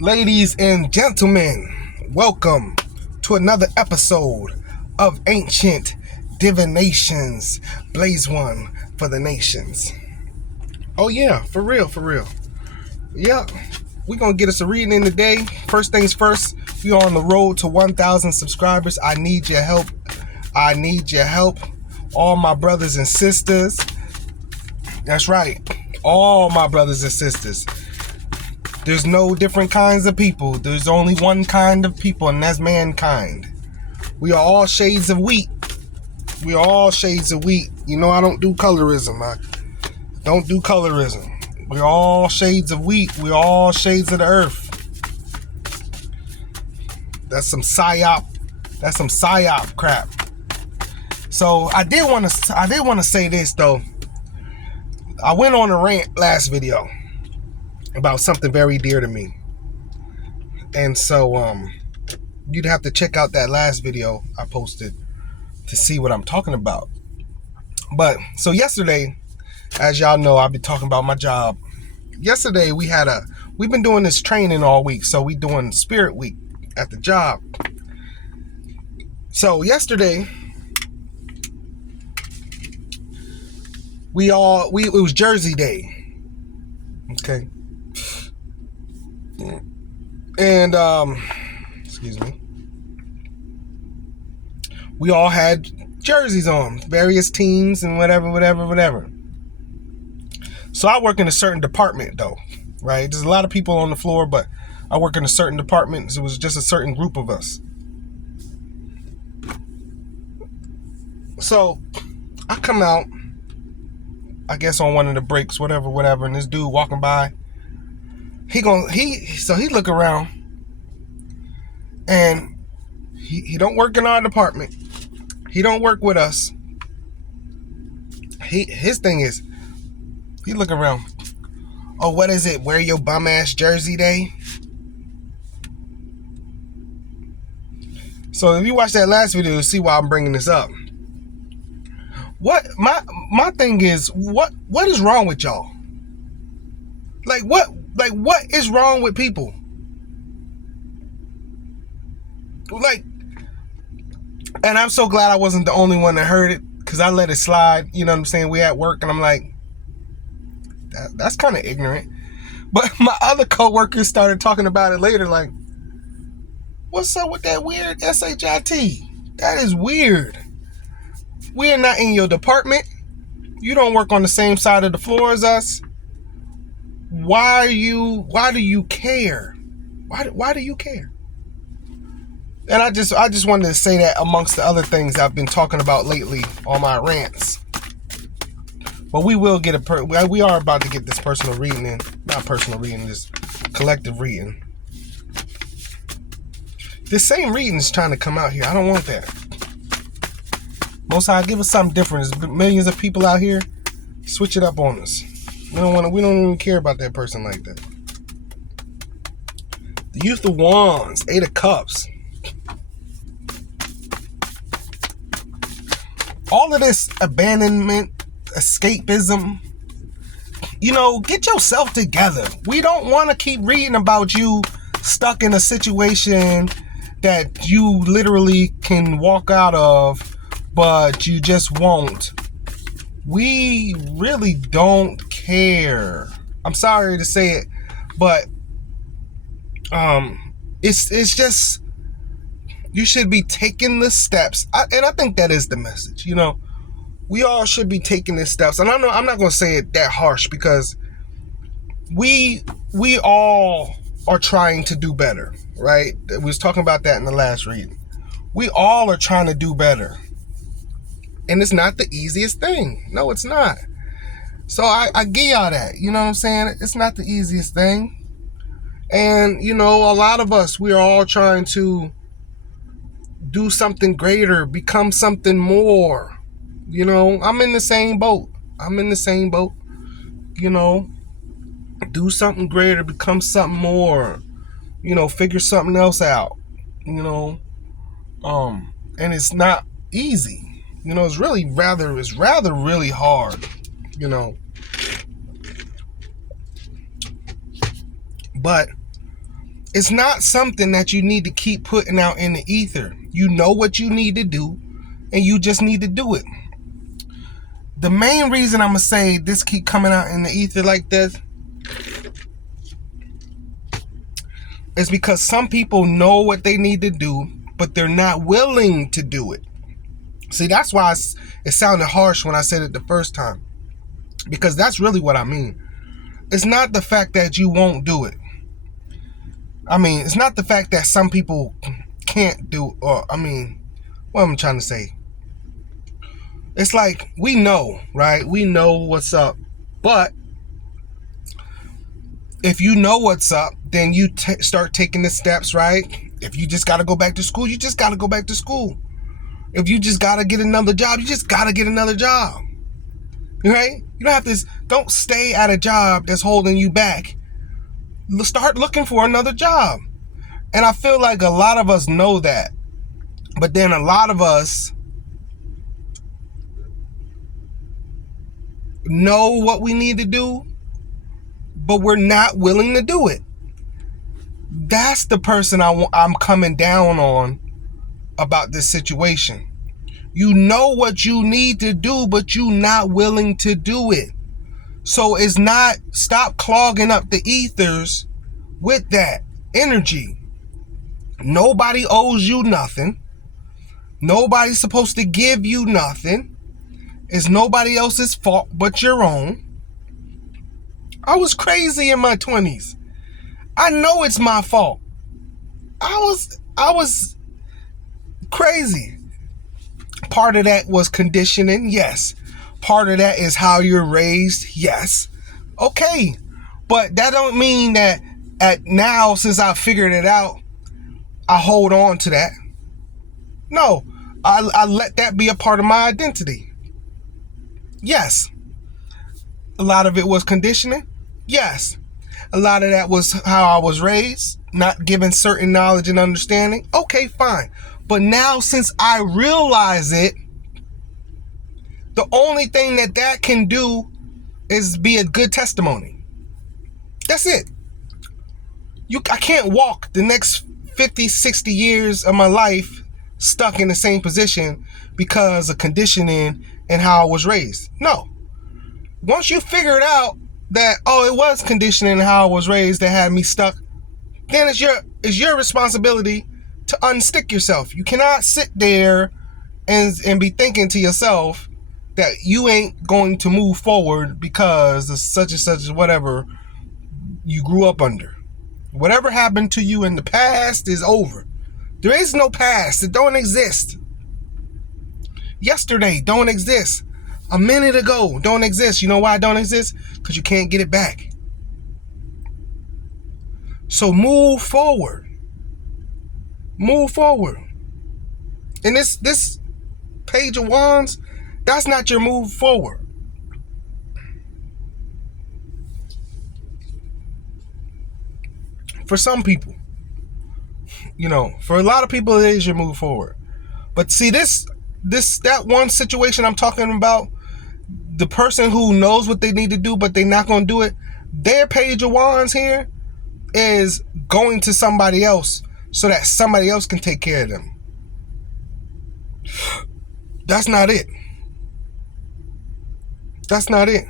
Ladies and gentlemen, welcome to another episode of Ancient Divinations. Blaze one for the nations. Oh yeah, for real. Yeah, we're gonna get us a reading in today. First things first, we are on the road to 1,000 subscribers. I need your help. All my brothers and sisters. That's right, all my brothers and sisters. There's no different kinds of people. There's only one kind of people, and that's mankind. We are all shades of wheat. You know, I don't do colorism. We're all shades of wheat. We're all shades of the earth. That's some psyop crap. So I did want to say this though. I went on a rant last video about something very dear to me. And so you'd have to check out that last video I posted to see what I'm talking about. But so yesterday, as y'all know, I've been talking about my job. Yesterday we've been doing this training all week. So we doing Spirit Week at the job. So yesterday it was Jersey Day. Okay. And excuse me, we all had jerseys on, various teams and whatever. So I work in a certain department though, right? There's a lot of people on the floor, but I work in a certain department, so it was just a certain group of us. So I come out, I guess on one of the breaks, whatever, and this dude walking by, he look around, and he don't work in our department. He don't work with us. His thing is, he look around. Oh, what is it? Wear your bum ass jersey day. So if you watch that last video, you'll see why I'm bringing this up. What my thing is, what is wrong with y'all? What is wrong with people? And I'm so glad I wasn't the only one that heard it, because I let it slide. You know what I'm saying? We at work, and I'm like, that's kind of ignorant. But my other coworkers started talking about it later, like, what's up with that weird SHIT? That is weird. We are not in your department. You don't work on the same side of the floor as us. Why do you care? Why do you care? And I just wanted to say that amongst the other things I've been talking about lately on my rants. But we will get we are about to get this personal reading in. Not personal reading, this collective reading. This same reading is trying to come out here. I don't want that. Most High, give us something different. There's millions of people out here. Switch it up on us. We don't even care about that person like that. The Youth of Wands, 8 of Cups. All of this abandonment, escapism, get yourself together. We don't want to keep reading about you stuck in a situation that you literally can walk out of, but you just won't. We really don't care. I'm sorry to say it, but it's just, you should be taking the steps. And I think that is the message. We all should be taking the steps. And I'm not going to say it that harsh, because we all are trying to do better, right? We was talking about that in the last reading. We all are trying to do better. And it's not the easiest thing. No, it's not. So I give y'all that. You know what I'm saying? It's not the easiest thing. And, a lot of us, we are all trying to do something greater, become something more. I'm in the same boat. Do something greater, become something more. Figure something else out. And it's not easy. It's rather really hard. But It's not something that you need to keep putting out in the ether. You know what you need to do, and you just need to do it. The main reason I'm going to say this keep coming out in the ether like this is because some people know what they need to do, but they're not willing to do it. See, that's why it sounded harsh when I said it the first time, because that's really what I mean. It's not the fact that you won't do it. I mean, it's not the fact that some people can't do, or, I mean, what am I trying to say? It's like, we know, right? We know what's up. But if you know what's up, then you start taking the steps, right? If you just got to go back to school, you just got to go back to school. If you just got to get another job, you just got to get another job. Right? You don't stay at a job that's holding you back. Start looking for another job. And I feel like a lot of us know that. But then a lot of us know what we need to do, but we're not willing to do it. That's the person I'm coming down on about this situation. You know what you need to do, but you're not willing to do it. So stop clogging up the ethers with that energy. Nobody owes you nothing. Nobody's supposed to give you nothing. It's nobody else's fault but your own. I was crazy in my 20s. I know it's my fault. I was crazy. Part of that was conditioning, yes. Part of that is how you're raised, yes. Okay, but that don't mean that now, since I figured it out, I hold on to that. No, I let that be a part of my identity. Yes. A lot of it was conditioning. Yes. A lot of that was how I was raised, not given certain knowledge and understanding. Okay, fine. But now, since I realize it, the only thing that can do is be a good testimony. That's it. I can't walk the next 50, 60 years of my life stuck in the same position because of conditioning and how I was raised. No. Once you figure it out that, it was conditioning and how I was raised that had me stuck, then it's your responsibility to unstick yourself. You cannot sit there and be thinking to yourself that you ain't going to move forward because of such and such whatever you grew up under. Whatever happened to you in the past is over. There is no past. It don't exist. Yesterday don't exist. A minute ago don't exist. You know why it don't exist? Because you can't get it back. So move forward. Move forward. And this Page of Wands, that's not your move forward. For some people, for a lot of people, it is your move forward. But see, that one situation I'm talking about, the person who knows what they need to do, but they're not going to do it, their Page of Wands here is going to somebody else so that somebody else can take care of them. That's not it. That's not it.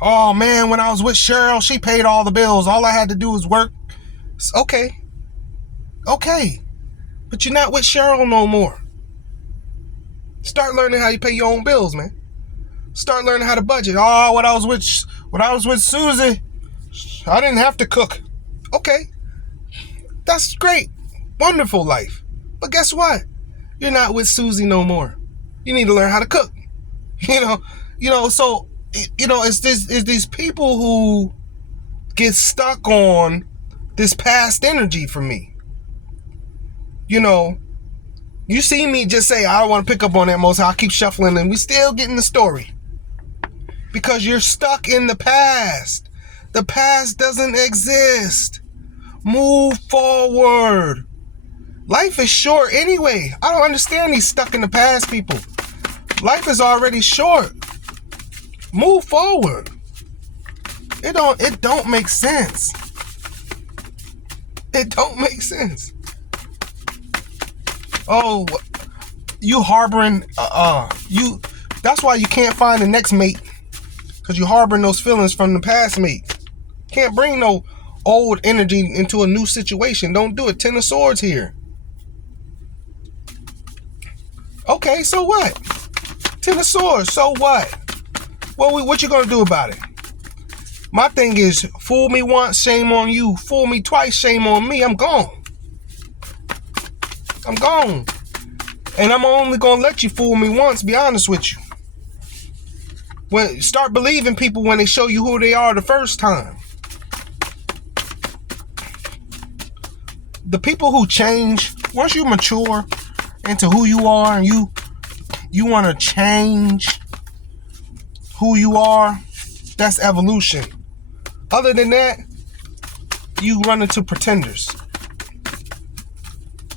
Oh man, when I was with Cheryl, she paid all the bills. All I had to do was work. Okay. But you're not with Cheryl no more. Start learning how you pay your own bills, man. Start learning how to budget. When I was with Susie, I didn't have to cook. Okay. That's great. Wonderful life. But guess what? You're not with Susie no more. You need to learn how to cook. So it's these people who get stuck on this past energy for me. You see me just say, I don't want to pick up on that most. I'll keep shuffling and we still getting the story. Because you're stuck in the past. The past doesn't exist. Move forward. Life is short anyway. I don't understand these stuck in the past people. Life is already short. Move forward. It don't make sense. It don't make sense. Oh, you harboring you. That's why you can't find the next mate, because you harboring those feelings from the past mate. Can't bring no old energy into a new situation. Don't do it. 10 of Swords here. Okay, so what? 10 of Swords, so what? What you gonna do about it? My thing is, fool me once, shame on you. Fool me twice, shame on me. I'm gone. I'm gone. And I'm only gonna let you fool me once, be honest with you. Start believing people when they show you who they are the first time. The people who change, once you mature into who you are and you want to change who you are, that's evolution. Other than that, you run into pretenders.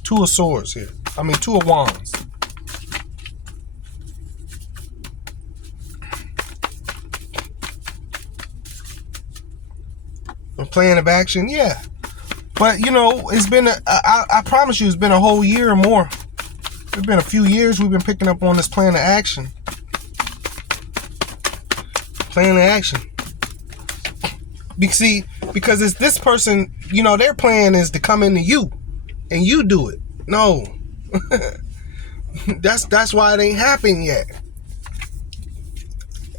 2 of Swords here. 2 of Wands. A plan of action, yeah. But, it's been, I promise you, it's been a whole year or more. It's been a few years we've been picking up on this plan of action. Plan of action. Because it's this person, their plan is to come into you and you do it. No. That's why it ain't happened yet.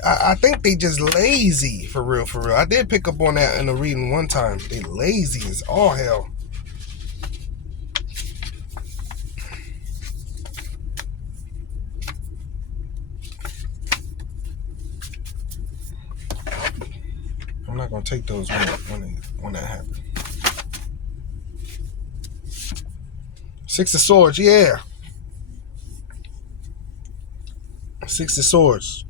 I think they just lazy, for real. I did pick up on that in a reading one time. They lazy as all hell. I'm not gonna take those when that happens. 6 of Swords, yeah. 6 of Swords.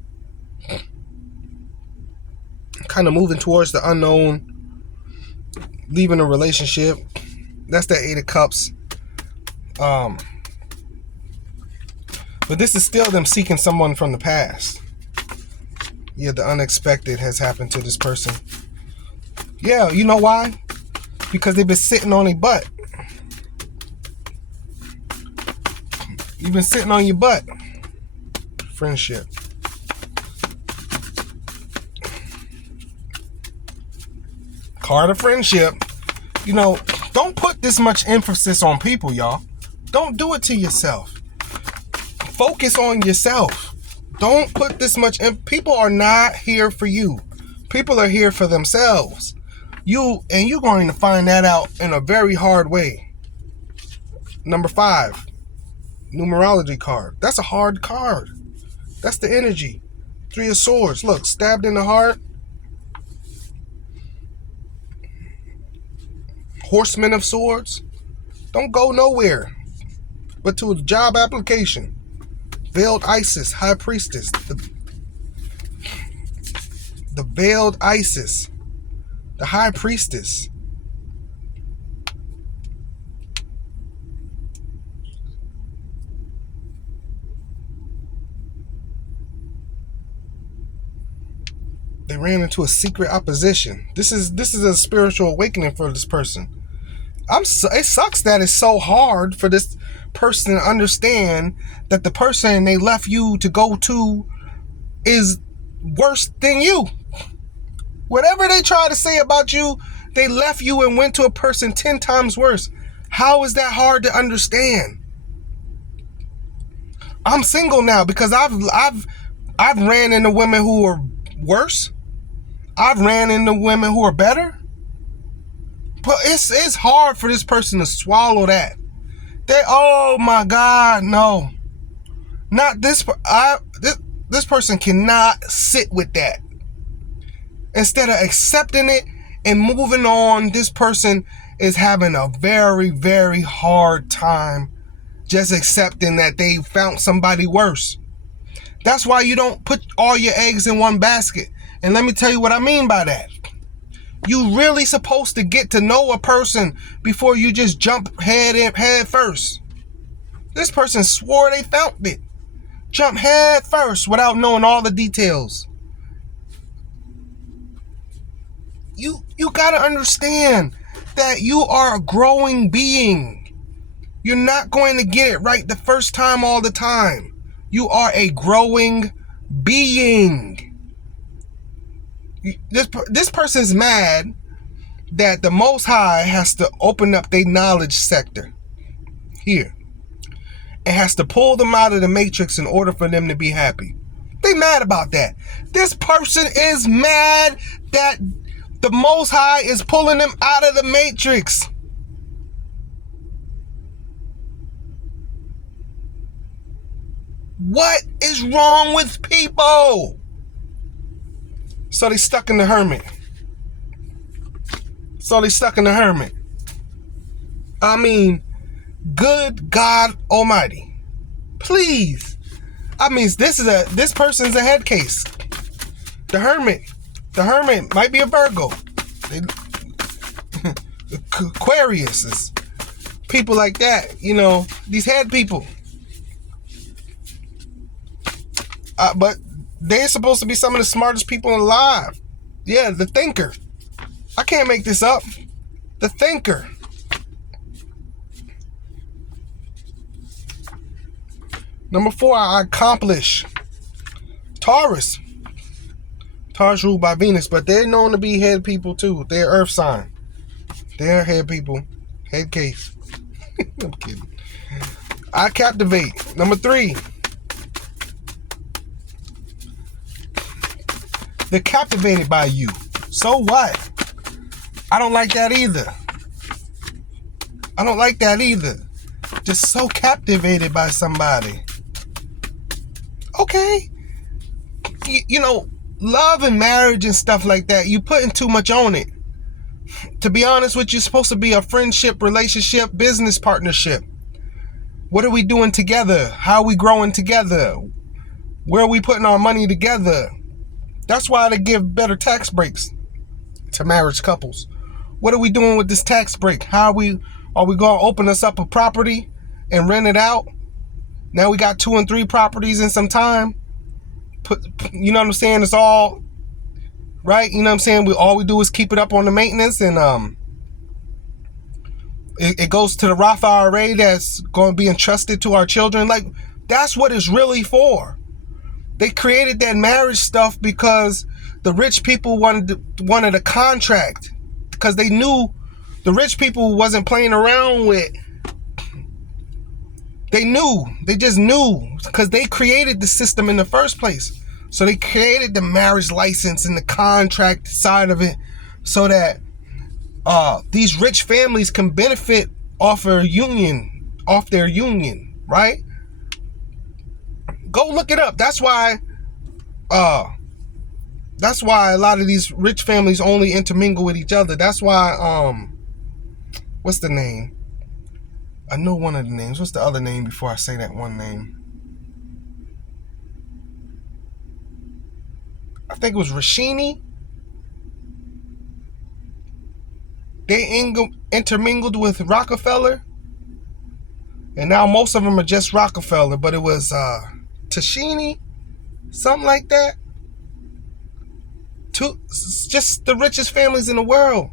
Kind of moving towards the unknown, leaving a relationship. That's the 8 of Cups. But this is still them seeking someone from the past. Yeah, the unexpected has happened to this person. Yeah, you know why? Because they've been sitting on their butt. You've been sitting on your butt. Friendship. Card of Friendship. Don't put this much emphasis on people, y'all. Don't do it to yourself. Focus on yourself. Don't put this much people are not here for you. People are here for themselves. You're going to find that out in a very hard way. Number 5. Numerology card. That's a hard card. That's the energy. 3 of Swords. Look, stabbed in the heart. Horseman of Swords. Don't go nowhere but to a job application. Veiled Isis, High Priestess. The Veiled Isis. The High Priestess. They ran into a secret opposition. This is a spiritual awakening for this person. It sucks that it's so hard for this person to understand that the person they left you to go to is worse than you. Whatever they try to say about you, they left you and went to a person 10 times worse. How is that hard to understand? I'm single now because I've ran into women who are worse. I've ran into women who are better. But it's hard for this person to swallow that. Oh my God, no. Not this. This person cannot sit with that. Instead of accepting it and moving on, this person is having a very, very hard time just accepting that they found somebody worse. That's why you don't put all your eggs in one basket. And let me tell you what I mean by that. You really supposed to get to know a person before you just jump head first. This person swore they found it. Jump head first without knowing all the details. You gotta understand that you are a growing being. You're not going to get it right the first time all the time. You are a growing being. This person's mad that the Most High has to open up their knowledge sector here. It has to pull them out of the matrix in order for them to be happy. They mad about that. This person is mad that the Most High is pulling them out of the matrix. What is wrong with people? So they stuck in the hermit. I mean, good God Almighty. Please. I mean, this person's a head case. The hermit might be a Virgo. Aquarius is people like that, these head people. But they're supposed to be some of the smartest people alive. Yeah, the thinker. I can't make this up. The thinker. Number 4, I accomplish. Taurus. Taurus ruled by Venus, but they're known to be head people too. They're earth sign. They're head people. Head case. I'm kidding. I captivate. Number 3. They're captivated by you. So what? I don't like that either. Just so captivated by somebody. Okay. Love and marriage and stuff like that, you putting too much on it. To be honest with you, it's supposed to be a friendship, relationship, business partnership. What are we doing together? How are we growing together? Where are we putting our money together? That's why they give better tax breaks to marriage couples. What are we doing with this tax break? Are we going to open us up a property and rent it out? Now we got 2 and 3 properties in some time. You know what I'm saying? It's all right. You know what I'm saying? All we do is keep it up on the maintenance, and it goes to the Roth IRA that's going to be entrusted to our children. Like, that's what it's really for. They created that marriage stuff because the rich people wanted a contract, because they knew the rich people wasn't playing around with. They just knew, because they created the system in the first place. So they created the marriage license and the contract side of it so that these rich families can benefit off their union, right? Go look it up. That's why a lot of these rich families only intermingle with each other. That's why what's the name? I know one of the names. What's the other name before I say that one name? I think it was Rashini. They intermingled with Rockefeller. And now most of them are just Rockefeller. But it was Tashini, something like that. Just the richest families in the world.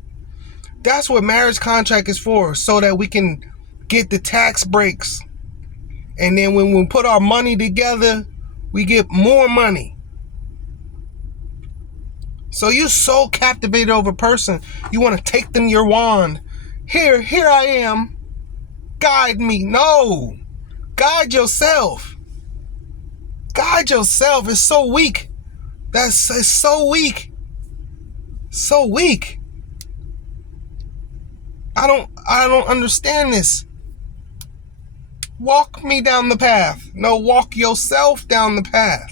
That's what marriage contract is for, so that we can get the tax breaks. And then when we put our money together, we get more money. So you're so captivated over a person, you want to take them your wand. Here I am. Guide me. No. Guide yourself. It's so weak. It's so weak. So weak. I don't understand this. Walk me down the path. No, walk yourself down the path.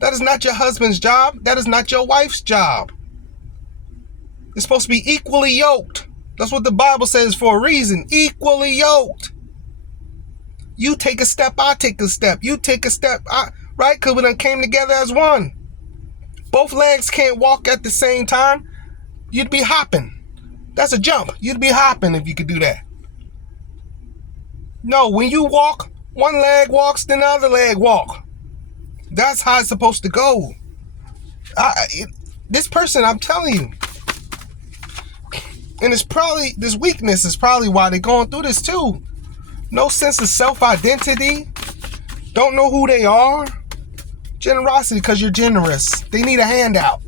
That is not your husband's job. That is not your wife's job. It's supposed to be equally yoked. That's what the Bible says for a reason. Equally yoked. You take a step, I take a step. You take a step, right? Because we done came together as one. Both legs can't walk at the same time. You'd be hopping. That's a jump. You'd be hopping if you could do that. No, when you walk, one leg walks, then the other leg walk. That's how it's supposed to go. This person, I'm telling you, And it's probably, this weakness is probably why they're going through this too. No sense of self-identity. Don't know who they are. Generosity because you're generous. They need a handout.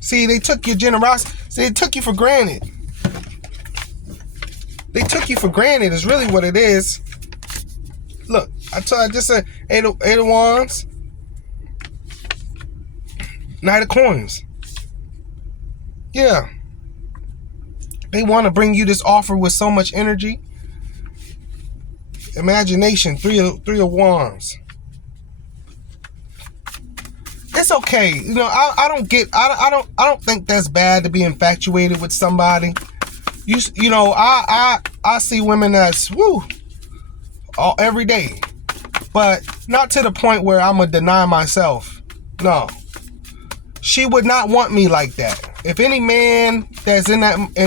See, they took your generosity. See, they took you for granted. They took you for granted is really what it is. Look, I just said eight of wands, knight of coins. Yeah. They want to bring you this offer with so much energy. Imagination, three of wands. It's okay. You know, I don't think that's bad to be infatuated with somebody. You know, I see women as every day, but not to the point where I'm gonna deny myself. No, she would not want me like that. If any man that's in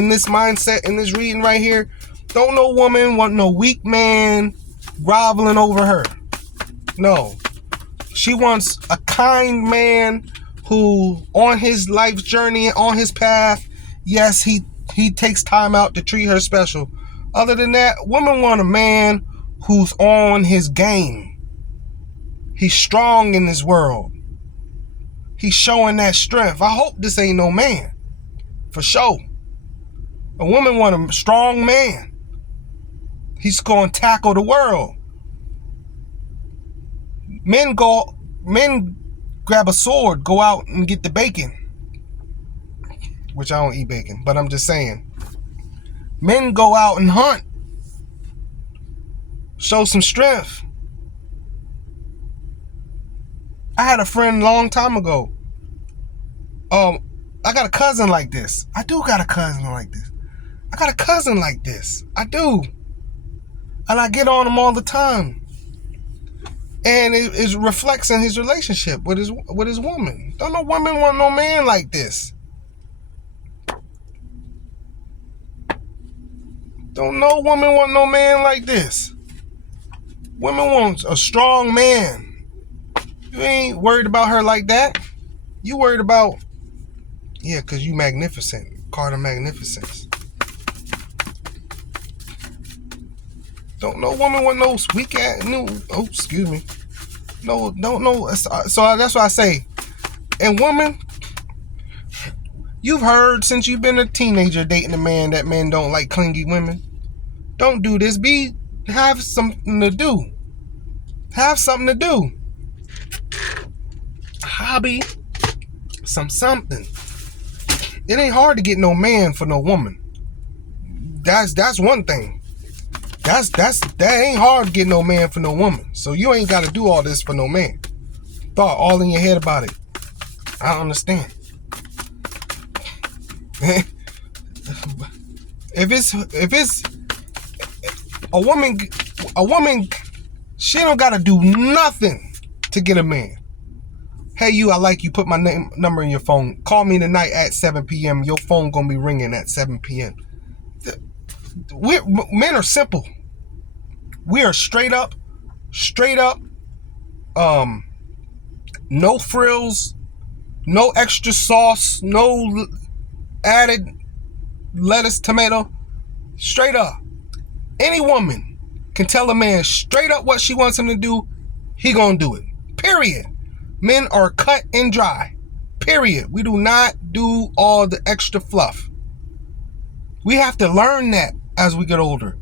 this mindset in this reading right here, don't no woman want no weak man groveling over her. No, she wants a kind man who, on his life's journey, on his path, yes, he takes time out to treat her special. Other than that, women want a man who's on his game. He's strong in this world. He's showing that strength. I hope this ain't no man. For sure. A woman want a strong man. He's going to tackle the world. Men grab a sword, go out and get the bacon. Which I don't eat bacon, but I'm just saying. Men go out and hunt. Show some strength. I had a friend a long time ago. I got a cousin like this. I do got a cousin like this. I got a cousin like this. I do. And I get on him all the time. And it reflects in his relationship with his woman. Don't no woman want no man like this. Don't no woman want no man like this. Women want a strong man. You ain't worried about her like that. You worried about, yeah, because you magnificent. Card of magnificence. Don't no woman want no weak ass, excuse me. No, don't know. So that's why I say, and woman, you've heard since you've been a teenager dating a man that men don't like clingy women. Don't do this. Have something to do. Have something to do. A hobby. Something. It ain't hard to get no man for no woman. That's one thing. That ain't hard to get no man for no woman. So you ain't got to do all this for no man. Thought all in your head about it. I don't understand. If it's a woman, she don't got to do nothing to get a man. Hey, you, I like you. Put my number in your phone. Call me tonight at 7 p.m. Your phone gonna be ringing at 7 p.m. Men are simple. We are straight up, no frills, no extra sauce, no added lettuce, tomato. Straight up. Any woman can tell a man straight up what she wants him to do, he gonna do it. Period. Men are cut and dry. Period. We do not do all the extra fluff. We have to learn that as we get older.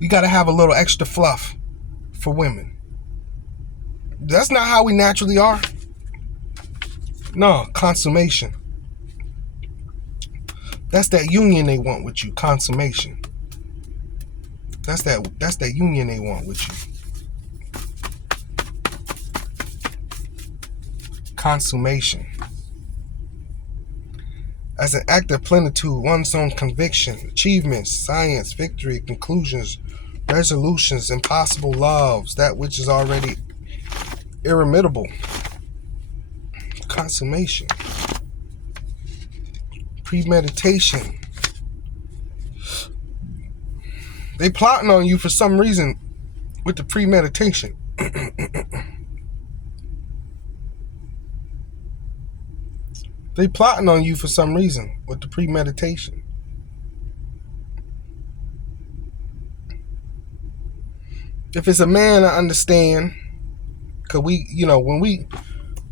We got to have a little extra fluff for women. That's not how we naturally are. No, consummation. That's that union they want with you. Consummation. That's that union they want with you. Consummation. As an act of plenitude, one's own conviction, achievements, science, victory, conclusions, resolutions, impossible loves, that which is already irremediable. Consummation. Premeditation. They plotting on you for some reason with the premeditation. They plotting on you for some reason with the premeditation. If it's a man, I understand. Cause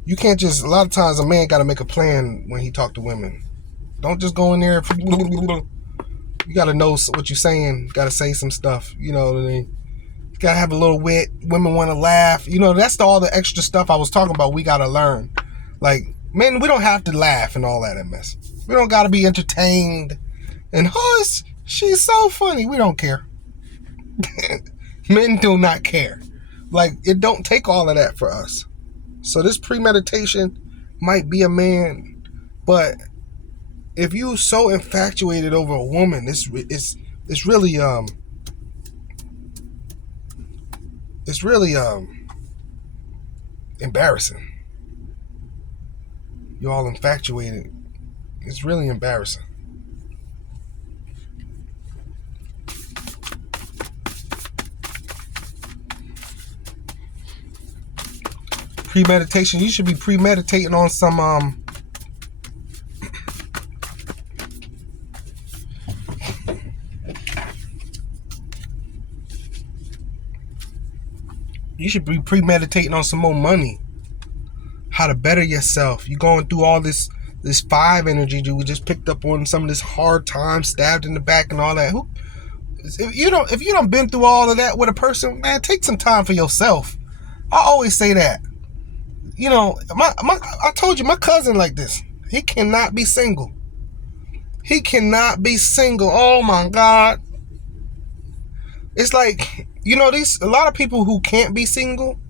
you can't just, a lot of times a man got to make a plan when he talk to women. Don't just go in there. You got to know what you're saying. Got to say some stuff. You know what I mean? You got to have a little wit. Women want to laugh. That's all the extra stuff I was talking about. We got to learn. Like, men, we don't have to laugh and all that mess. We don't got to be entertained. And, she's so funny. We don't care. Men do not care. Like, it don't take all of that for us. So this premeditation might be a man, but if you so infatuated over a woman, it's really embarrassing. You're all infatuated. It's really embarrassing. Premeditation. You should be premeditating on some you should be premeditating on some more money. How to better yourself. You going through all this 5 energy you just picked up on, some of this hard time, stabbed in the back and all that. If you don't been through all of that with a person, man, take some time for yourself. I always say that. I told you my cousin like this. He cannot be single. He cannot be single. Oh my God. It's like, a lot of people who can't be single,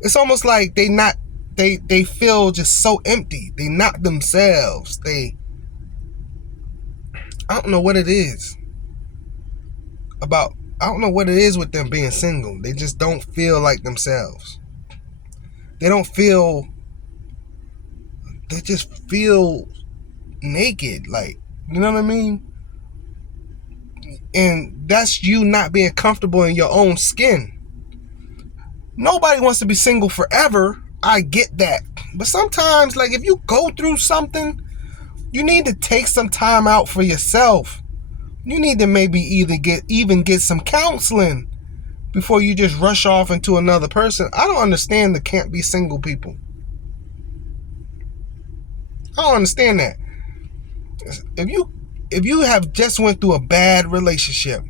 it's almost like they feel just so empty. They not themselves. I don't know what it is with them being single. They just don't feel like themselves. They just feel naked, like, you know what I mean? And that's you not being comfortable in your own skin. Nobody wants to be single forever. I get that. But sometimes, like, if you go through something, you need to take some time out for yourself. You need to maybe even get some counseling before you just rush off into another person. I don't understand the can't be single people. I don't understand that. If you have just went through a bad relationship,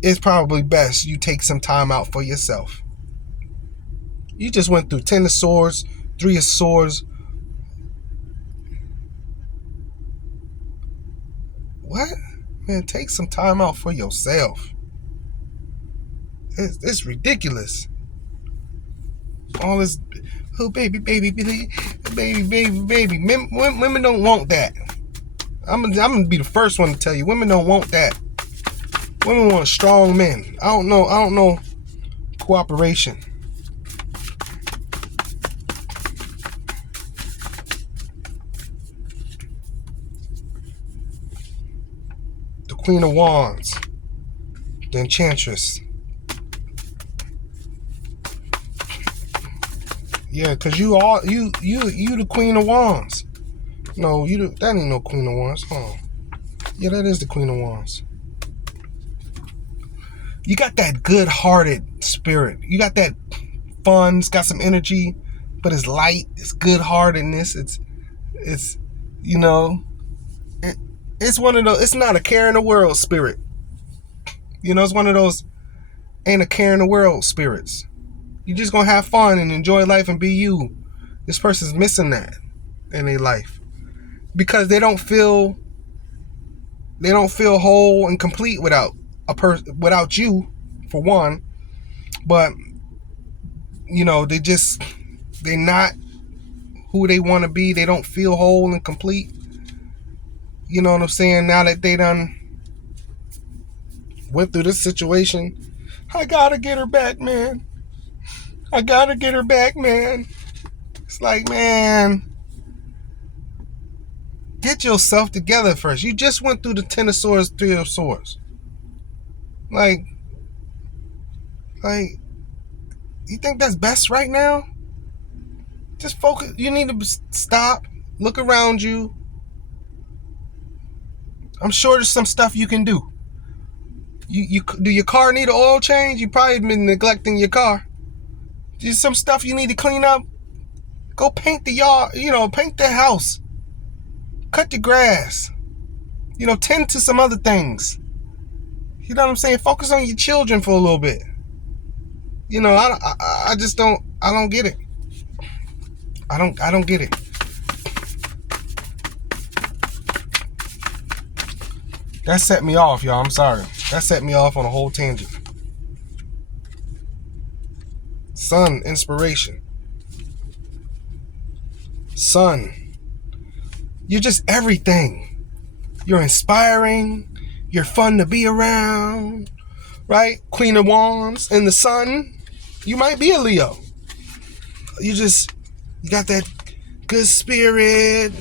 it's probably best you take some time out for yourself. You just went through 10 of Swords, 3 of Swords. What? Man, take some time out for yourself. It's ridiculous. All this, oh, baby. Women don't want that. I'm gonna be the first one to tell you, women don't want that. Women want strong men. I don't know cooperation. The Queen of Wands, the Enchantress. Yeah, cause you the Queen of Wands. No, that ain't no Queen of Wands. Oh, yeah, that is the Queen of Wands. You got that good-hearted spirit. You got that fun. It's got some energy, but it's light. It's good-heartedness. It's it's one of those. It's not a care in the world spirit. It's one of those ain't a care in the world spirits. You're just gonna have fun and enjoy life and be you. This person's missing that in their life because they don't feel whole and complete without without you, for one. But they're not who they want to be. They don't feel whole and complete. You know what I'm saying? Now that they done went through this situation, I gotta get her back, man. I gotta get her back, man. It's like, man, get yourself together first. You just went through the 10 of Swords, 3 of Swords. Like, you think that's best right now? Just focus. You need to stop, look around you. I'm sure there's some stuff you can do. You do your car need an oil change? You probably been neglecting your car. There's some stuff you need to clean up. Go paint the yard, paint the house. Cut the grass. Tend to some other things. You know what I'm saying? Focus on your children for a little bit. I just don't get it. I don't get it. That set me off, y'all. I'm sorry. That set me off on a whole tangent. Son, inspiration. Son, you're just everything. You're inspiring. You're fun to be around. Right? Queen of Wands and the Sun. You might be a Leo. You got that good spirit.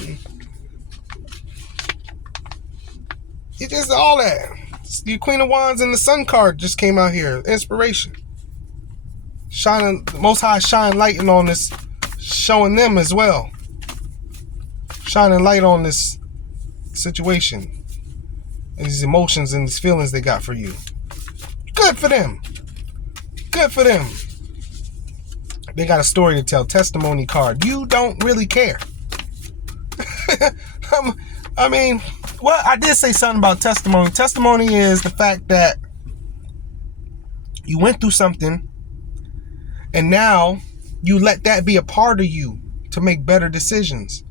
You just all that. The Queen of Wands and the Sun card just came out here. Inspiration. Shining, the Most High shine light on this, showing them as well. Shining light on this situation. And these emotions and these feelings they got for you. Good for them. Good for them. They got a story to tell. Testimony card. You don't really care. Well, I did say something about testimony. Testimony is the fact that you went through something and now you let that be a part of you to make better decisions.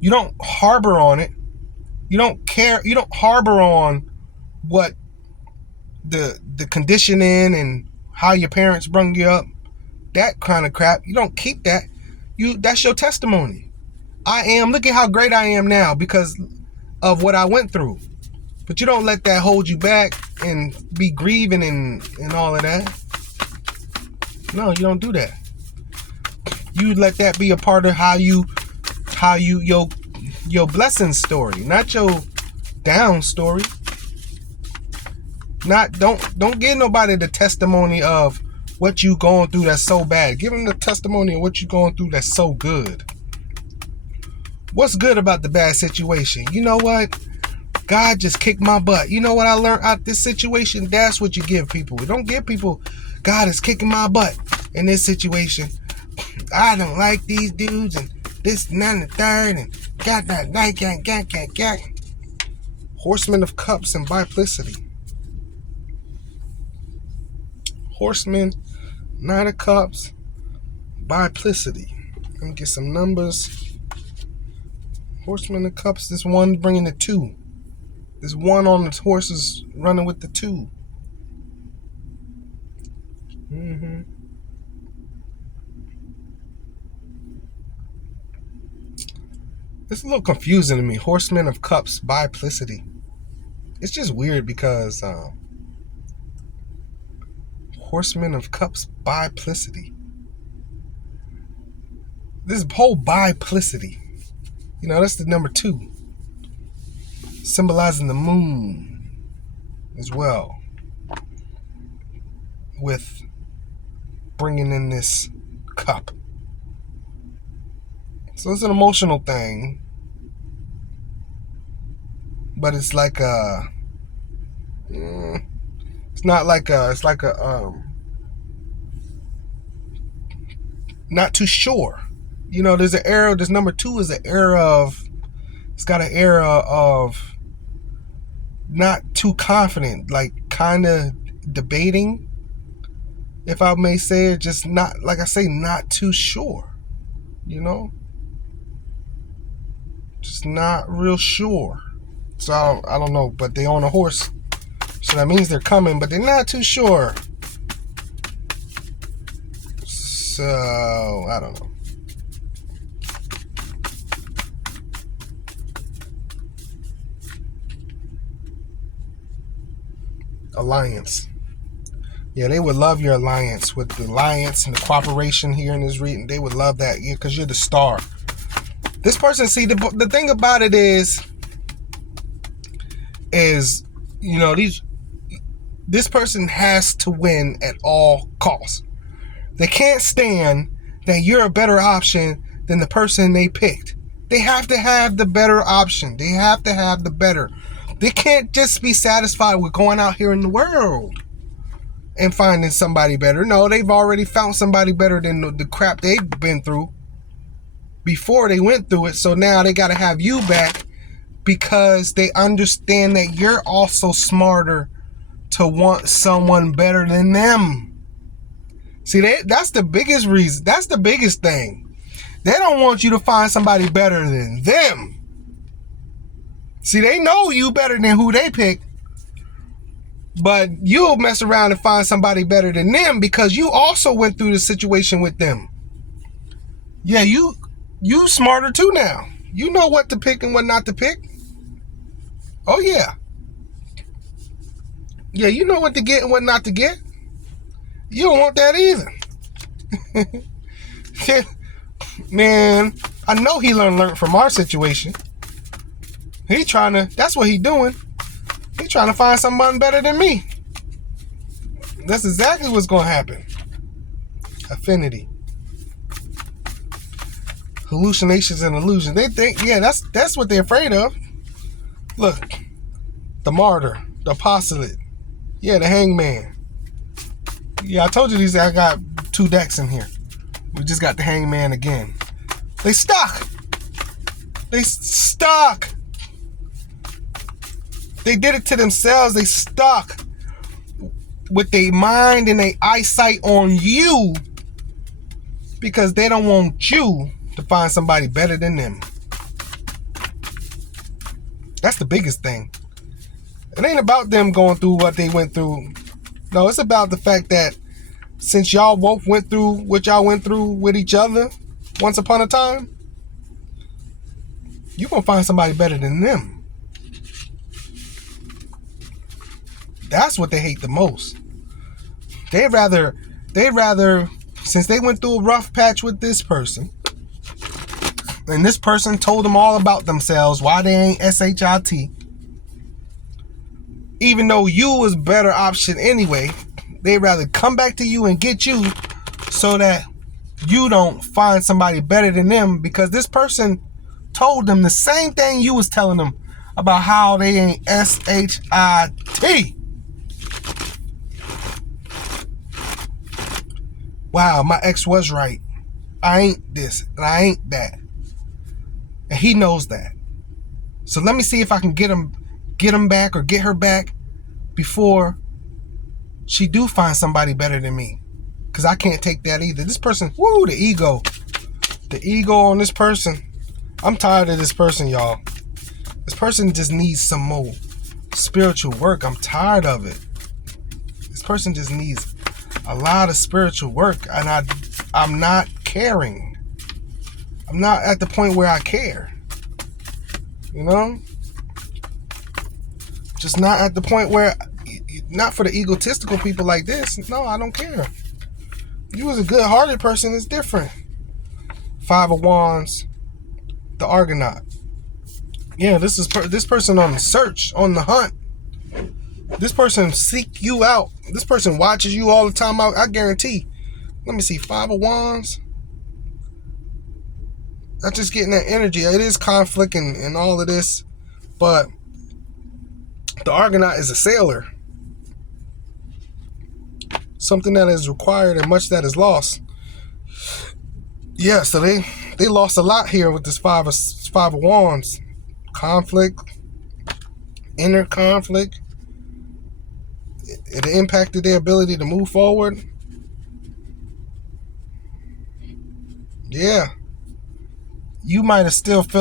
You don't harbor on it. You don't care. You don't harbor on what the conditioning and how your parents brung you up. That kind of crap. You don't keep that. That's your testimony. Look at how great I am now because of what I went through. But you don't let that hold you back and be grieving and all of that. No, you don't do that. You let that be a part of your blessing story, not your down story. Don't give nobody the testimony of what you going through that's so bad. Give them the testimony of what you going through that's so good. What's good about the bad situation? You know what? God just kicked my butt. You know what I learned out this situation? That's what you give people. Don't give people, God is kicking my butt in this situation. I don't like these dudes and this and that and the third and got that. Horseman of Cups and Biplicity. Horseman, Knight of Cups, Biplicity. Let me get some numbers. Horseman of Cups, this one bringing the 2. This one on the horse is running with the 2. It's a little confusing to me. Horseman of Cups, Biplicity. It's just weird because Horseman of Cups, Biplicity. This whole Biplicity. That's the number 2. Symbolizing the moon as well. With bringing in this cup. So it's an emotional thing. But it's like it's like not too sure. There's an era, this number 2 is an era of, it's got an era of not too confident, like kind of debating, if I may say it, just not, like I say, not too sure, just not real sure. So I don't know, but they on a horse, so that means they're coming, but they're not too sure. So I don't know. Alliance. Yeah, they would love your alliance with the alliance and the cooperation here in this reading. They would love that, because you're the star. This person, see, the thing about it is this person has to win at all costs. They can't stand that you're a better option than the person they picked. They have to have the better option. They have to have the better. They can't just be satisfied with going out here in the world and finding somebody better. No, they've already found somebody better than the crap they've been through before they went through it. So now they got to have you back because they understand that you're also smarter to want someone better than them. See, that's the biggest reason. That's the biggest thing. They don't want you to find somebody better than them. See, they know you better than who they pick, but you'll mess around and find somebody better than them because you also went through the situation with them. Yeah, you smarter too now. You know what to pick and what not to pick. Oh, yeah. Yeah, you know what to get and what not to get. You don't want that either. Man, I know he learned from our situation. That's what he doing. He trying to find someone better than me. That's exactly what's going to happen. Affinity. Hallucinations and illusions. They think, yeah, that's what they're afraid of. Look, the martyr, the apostolate. Yeah, the hangman. Yeah, I told you I got 2 decks in here. We just got the hangman again. They stuck. They stuck. They did it to themselves. They stuck with their mind and their eyesight on you because they don't want you to find somebody better than them. That's the biggest thing. It ain't about them going through what they went through. No, it's about the fact that since y'all both went through what y'all went through with each other once upon a time, you're going to find somebody better than them. That's what they hate the most. They'd rather, since they went through a rough patch with this person, and this person told them all about themselves, why they ain't SHIT, even though you was a better option anyway, they'd rather come back to you and get you so that you don't find somebody better than them because this person told them the same thing you was telling them about how they ain't SHIT. Wow, my ex was right. I ain't this and I ain't that. And he knows that. So let me see if I can get him back or get her back before she do find somebody better than me. Because I can't take that either. This person, woo, the ego. The ego on this person. I'm tired of this person, y'all. This person just needs some more spiritual work. I'm tired of it. This person just needs a lot of spiritual work. And I'm not caring. I'm not at the point where I care. You know? Just not at the point where, not for the egotistical people like this. No, I don't care. You was a good-hearted person, it's different. 5 of Wands, the Argonaut. Yeah, this person on the search, on the hunt. This person seek you out. This person watches you all the time. I guarantee. Let me see, 5 of Wands. I'm just getting that energy. It is conflict and all of this, but the Argonaut is a sailor. Something that is required and much that is lost. Yeah, so they lost a lot here with this 5 of Wands. Conflict, inner conflict. It impacted their ability to move forward. Yeah. You might have felt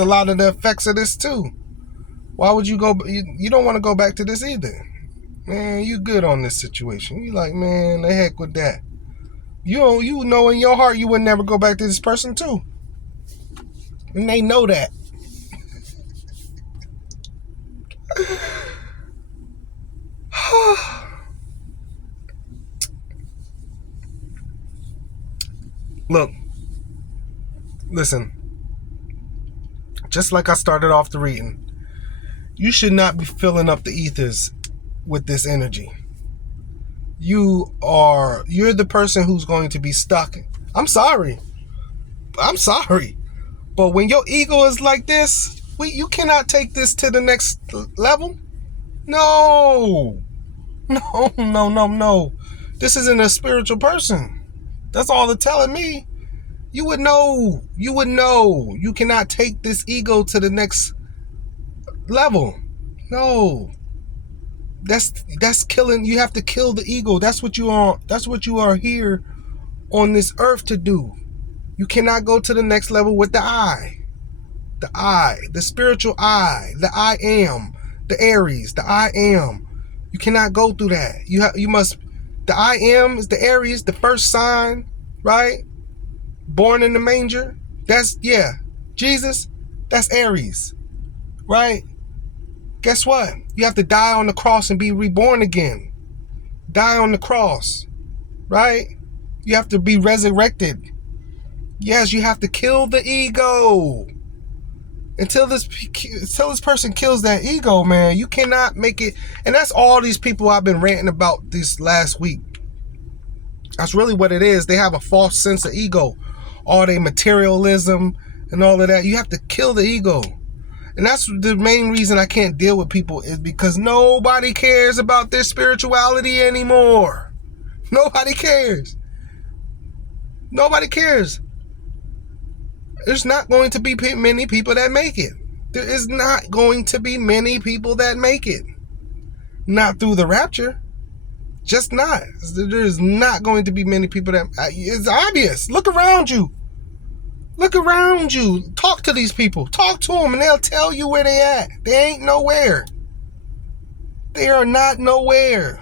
a lot of the effects of this too. Why would you go? You don't want to go back to this either. Man, you good on this situation. You like, man, the heck with that. You know in your heart you would never go back to this person too. And they know that. Look, listen. Just like I started off the reading, you should not be filling up the ethers with this energy. You're the person who's going to be stuck. I'm sorry. But when your ego is like this, You cannot take this to the next level. No. No, no, no, no. This isn't a spiritual person. That's all they're telling me. You would know. You would know. You cannot take this ego to the next level. No. That's killing. You have to kill the ego. That's what you are. That's what you are here on this earth to do. You cannot go to the next level with the I. The I, the spiritual I, the I am, the Aries, the I am. You cannot go through that. You must. The I am is the Aries, the first sign, right? Born in the manger. That's Jesus. That's Aries, right? Guess what? You have to die on the cross and be reborn again. Die on the cross, right? You have to be resurrected. Yes, you have to kill the ego. Until this person kills that ego, man, you cannot make it. And that's all these people I've been ranting about this last week. That's really what it is. They have a false sense of ego. All their materialism and all of that. You have to kill the ego. And that's the main reason I can't deal with people, is because nobody cares about their spirituality anymore. Nobody cares. Nobody cares. There's not going to be many people that make it. There is not going to be many people that make it. Not through the rapture. Just not. There is not going to be many people that... It's obvious. Look around you. Look around you. Talk to these people. Talk to them and they'll tell you where they at. They ain't nowhere. They are not nowhere.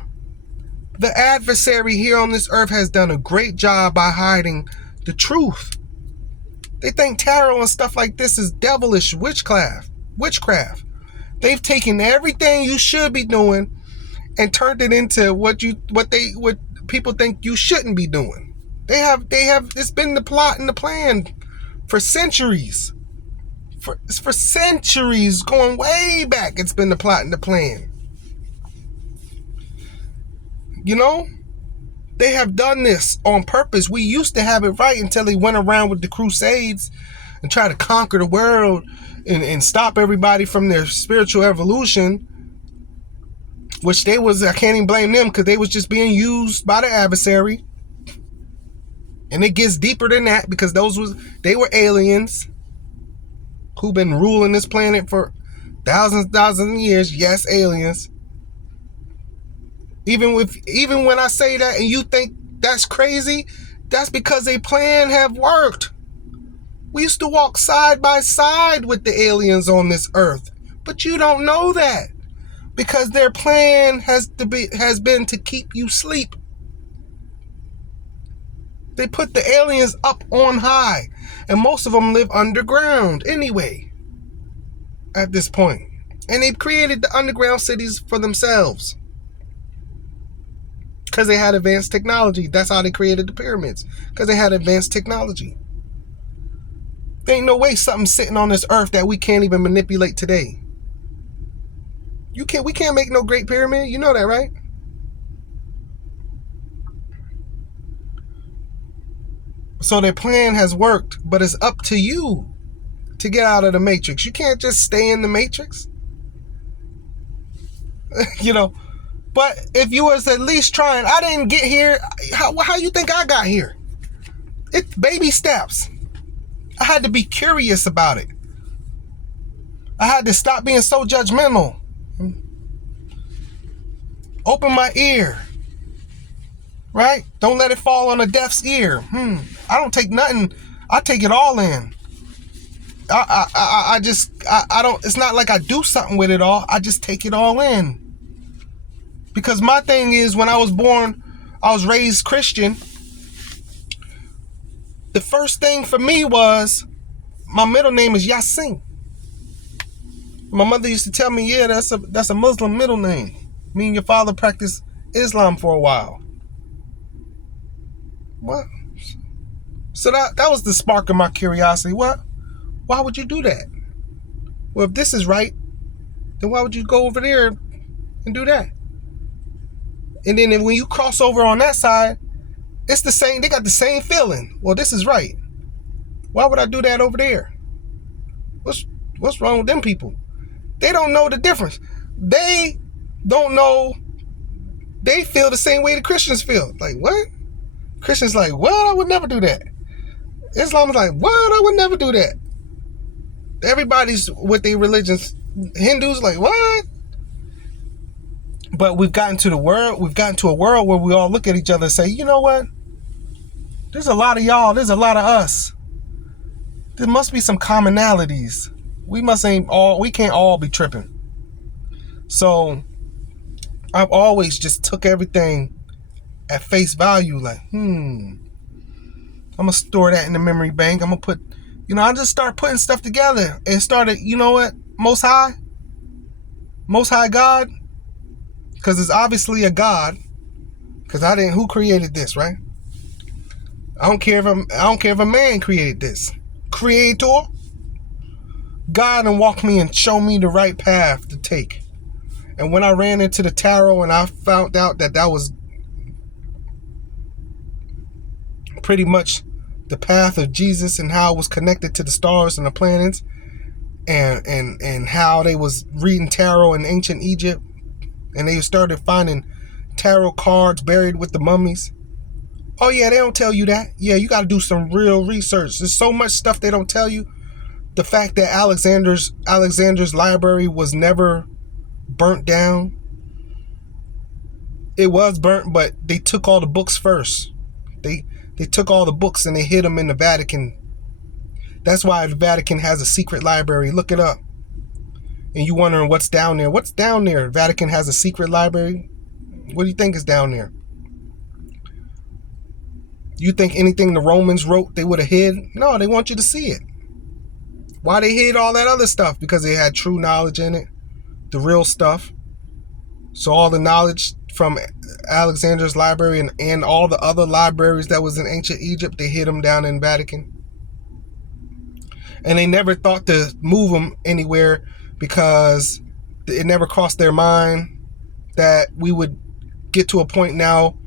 The adversary here on this earth has done a great job by hiding the truth. They think tarot and stuff like this is devilish witchcraft. They've taken everything you should be doing and turned it into what people think you shouldn't be doing. They have it's been the plot and the plan for centuries. For centuries, going way back, it's been the plot and the plan. You know? They have done this on purpose. We used to have it right until they went around with the Crusades and tried to conquer the world and stop everybody from their spiritual evolution, which I can't even blame them, because they was just being used by the adversary. And it gets deeper than that, because they were aliens who've been ruling this planet for thousands of years. Yes, aliens. Even when I say that and you think that's crazy, that's because their plan have worked. We used to walk side by side with the aliens on this earth, but you don't know that, because their plan has been to keep you asleep. They put the aliens up on high, and most of them live underground anyway at this point. And they've created the underground cities for themselves because they had advanced technology. That's how they created the pyramids, because they had advanced technology. There ain't no way something's sitting on this earth that we can't even manipulate today. We can't make no Great Pyramid. You know that, right? So their plan has worked, but it's up to you to get out of the matrix. You can't just stay in the matrix. But if you was at least trying, I didn't get here. How you think I got here? It's baby steps. I had to be curious about it. I had to stop being so judgmental. Open my ear. Right? Don't let it fall on a deaf's ear. I don't take nothing. I take it all in. I don't, it's not like I do something with it all. I just take it all in. Because my thing is, when I was born, I was raised Christian. The first thing for me was, my middle name is Yasin. My mother used to tell me, yeah, that's a Muslim middle name. Me and your father practiced Islam for a while. What? So that was the spark of my curiosity. What? Why would you do that? Well, if this is right, then why would you go over there and do that? And then when you cross over on that side, it's the same. They got the same feeling. Well, this is right. Why would I do that over there? What's What's wrong with them people? They don't know the difference. They don't know. They feel the same way the Christians feel. Like, what? Christians like, what? I would never do that. Islam is like, what? I would never do that. Everybody's with their religions. Hindus like, what? But we've gotten to a world where we all look at each other and say, you know what? There's a lot of y'all. There's a lot of us. There must be some commonalities. We can't all be tripping. So I've always just took everything at face value. Like, I'm going to store that in the memory bank. I'm going to put, I just start putting stuff together and started, you know what? Most High God, because it's obviously a God, because who created this, right? I don't care if a man created this. Creator, God, and walk me and show me the right path to take. And when I ran into the tarot and I found out that was pretty much the path of Jesus and how it was connected to the stars and the planets, and how they was reading tarot in ancient Egypt, and they started finding tarot cards buried with the mummies. Oh yeah, they don't tell you that. Yeah, you got to do some real research. There's so much stuff they don't tell you. The fact that Alexander's library was never burnt down. It was burnt, but they took all the books first. They took all the books and they hid them in the Vatican. That's why the Vatican has a secret library. Look it up. And you wondering what's down there. What's down there? Vatican has a secret library. What do you think is down there? You think anything the Romans wrote they would have hid? No, they want you to see it. Why they hid all that other stuff? Because they had true knowledge in it. The real stuff. So all the knowledge from Alexander's library and all the other libraries that was in ancient Egypt, they hid them down in Vatican. And they never thought to move them anywhere because it never crossed their mind that we would get to a point now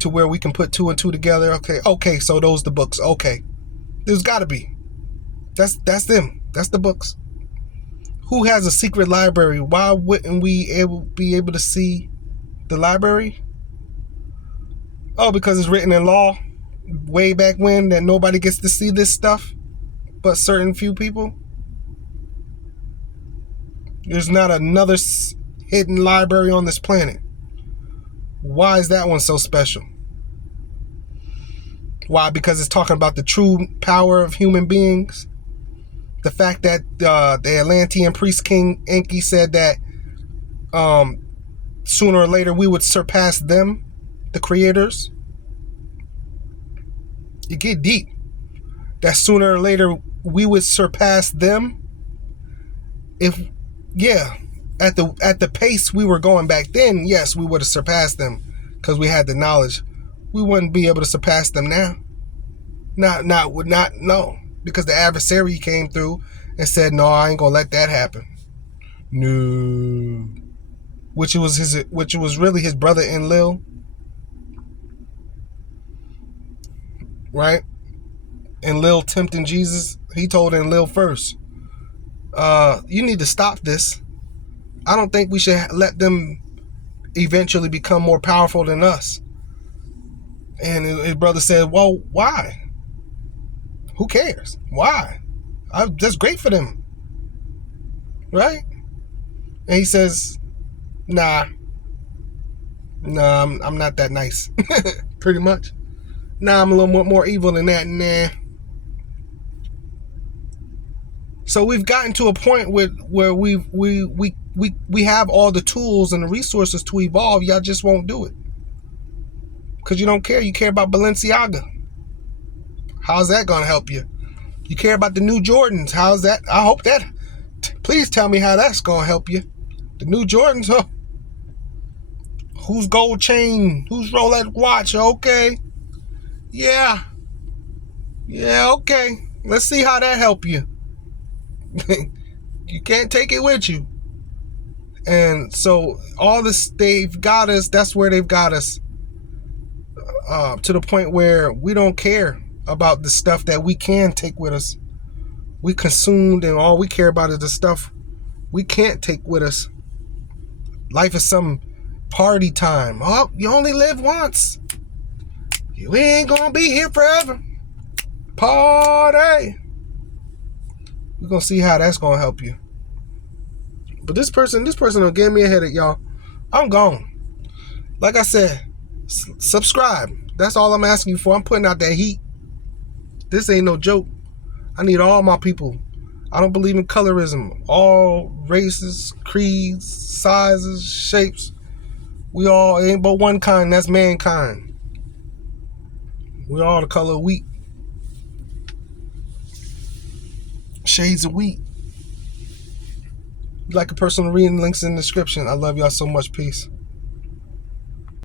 to where we can put two and two together. Okay, so those the books. Okay. There's got to be. That's them. That's the books. Who has a secret library? Why wouldn't we be able to see the library? Oh, because it's written in law way back when that nobody gets to see this stuff but certain few people. There's not another hidden library on this planet. Why is that one so special? Why? Because it's talking about the true power of human beings. The fact that the Atlantean priest King Enki said that sooner or later we would surpass them, the creators. You get deep. That sooner or later we would surpass them. At the pace we were going back then, yes, we would have surpassed them because we had the knowledge. We wouldn't be able to surpass them now. No. Because the adversary came through and said, no, I ain't gonna let that happen. No. Which was really his brother Enlil. Right? Enlil tempting Jesus. He told Enlil first, you need to stop this. I don't think we should let them eventually become more powerful than us. And his brother said, well, why? Who cares? Why? That's great for them. Right? And he says, nah, I'm not that nice. Pretty much. Nah, I'm a little more evil than that. Nah. So we've gotten to a point where we have all the tools and the resources to evolve. Y'all just won't do it. Because you don't care. You care about Balenciaga. How's that going to help you? You care about the new Jordans. How's that? I hope that. Please tell me how that's going to help you. The new Jordans, huh? Whose gold chain? Whose Rolex watch? Okay. Yeah, okay. Let's see how that help you. You can't take it with you. And so all this, they've got us. That's where they've got us. To the point where we don't care about the stuff that we can take with us We consumed and all we care about is the stuff we can't take with us. Life is some party time. Oh, you only live once. You ain't gonna be here forever. Party. We're gonna see how that's gonna help you. But this person will give me a headache, y'all. I'm gone. Like I said, subscribe. That's all I'm asking you for. I'm putting out that heat. This ain't no joke. I need all my people. I don't believe in colorism. All races, creeds, sizes, shapes. We all ain't but one kind. That's mankind. We all the color of wheat. Shades of wheat. Like a personal reading, links in the description. I love y'all so much. Peace.